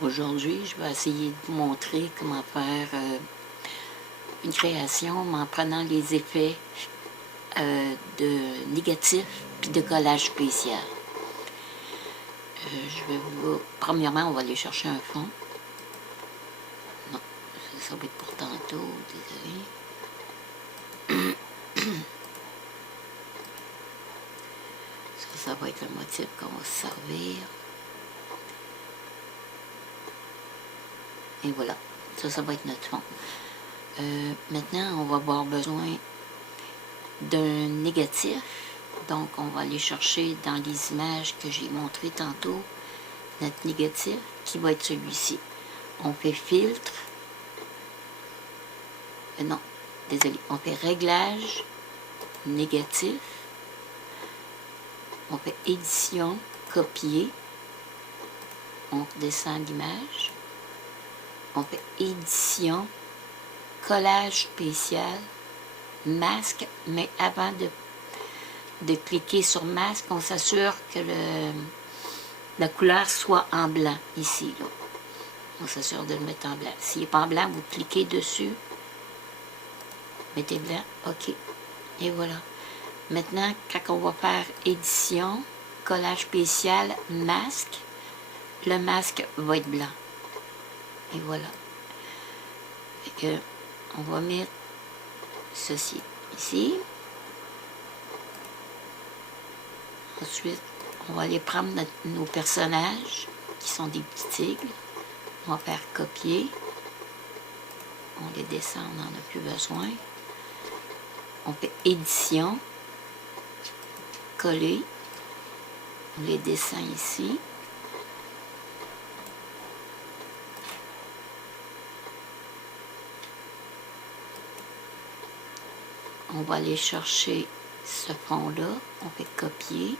Aujourd'hui, je vais essayer de vous montrer comment faire une création en prenant les effets de négatif puis de collage spécial. Premièrement, on va aller chercher un fond. Non, ça va être pour tantôt, désolé. Ça va être le motif qu'on va se servir. Et voilà, ça va être notre fond. Maintenant, on va avoir besoin d'un négatif. Donc, on va aller chercher dans les images que j'ai montrées tantôt, notre négatif, qui va être celui-ci. On fait filtre. Non, désolé. On fait réglage, négatif. On fait édition, copier. On descend l'image. On fait édition, collage spécial, masque, mais avant de cliquer sur masque, on s'assure que la couleur soit en blanc, ici. Là. On s'assure de le mettre en blanc. S'il n'est pas en blanc, vous cliquez dessus, mettez blanc, OK. Et voilà. Maintenant, quand on va faire édition, collage spécial, masque, le masque va être blanc. Et voilà. Fait que, on va mettre ceci ici. Ensuite, on va aller prendre nos personnages, qui sont des petits tigres. On va faire copier. On les descend, on n'en a plus besoin. On fait édition, coller. On les descend ici. On va aller chercher ce fond-là. On fait copier.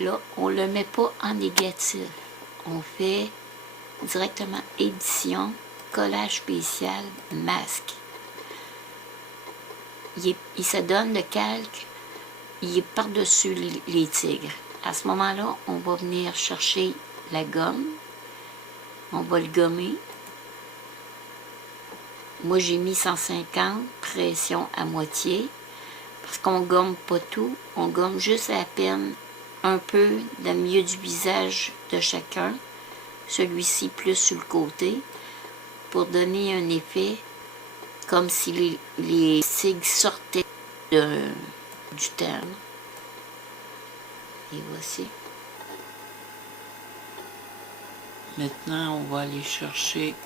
Là, on ne le met pas en négatif. On fait directement édition, collage spécial, masque. Il se donne le calque, il est par-dessus les tigres. À ce moment-là, on va venir chercher la gomme. On va le gommer. Moi, j'ai mis 150, pression à moitié, parce qu'on gomme pas tout. On gomme juste à peine un peu dans le milieu du visage de chacun, celui-ci plus sur le côté, pour donner un effet comme si les tigres sortaient du terme. Et voici. Maintenant, on va aller chercher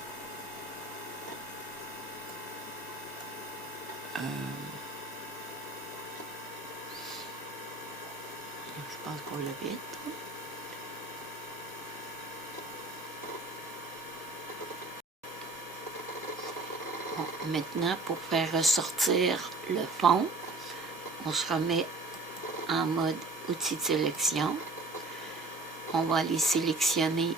je pense qu'on le vite. Bon, maintenant, pour faire ressortir le fond, on se remet en mode outil de sélection. On va aller sélectionner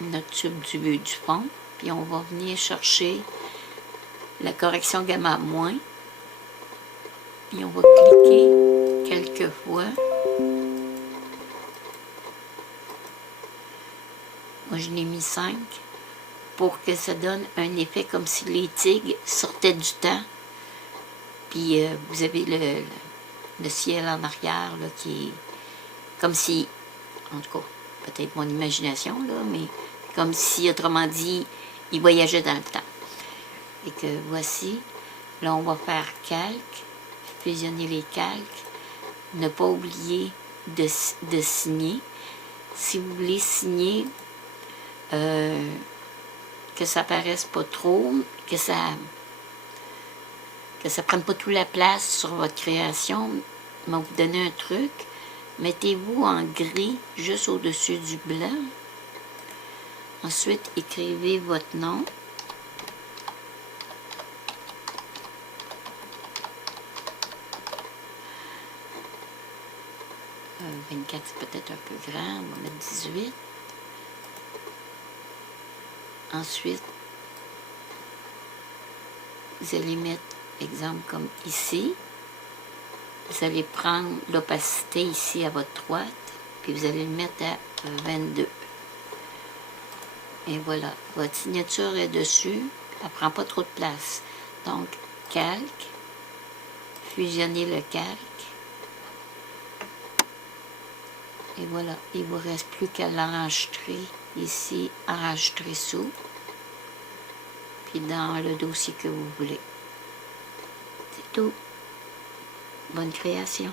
notre tube du fond, puis on va venir chercher la correction gamma moins, puis on va cliquer quelques fois. Moi, je l'ai mis 5 pour que ça donne un effet comme si les tigres sortaient du temps. Puis vous avez le ciel en arrière là, qui est comme si, en tout cas, peut-être mon imagination, là, mais comme si, autrement dit, il voyageait dans le temps. Et que voici, là, on va faire calque, fusionner les calques, ne pas oublier de signer. Si vous voulez signer, que ça paraisse pas trop, que ça prenne pas toute la place sur votre création, mais vous donner un truc, mettez-vous en gris juste au-dessus du blanc. Ensuite, écrivez votre nom. « 24, c'est peut-être un peu grand, on va mettre 18. Ensuite, vous allez mettre, exemple, comme ici. Vous allez prendre l'opacité ici à votre droite, puis vous allez le mettre à 22. Et voilà, votre signature est dessus, elle ne prend pas trop de place. Donc, calque, fusionnez le calque. Et voilà, il ne vous reste plus qu'à l'enregistrer ici, enregistrer sous, puis dans le dossier que vous voulez. C'est tout. Bonne création.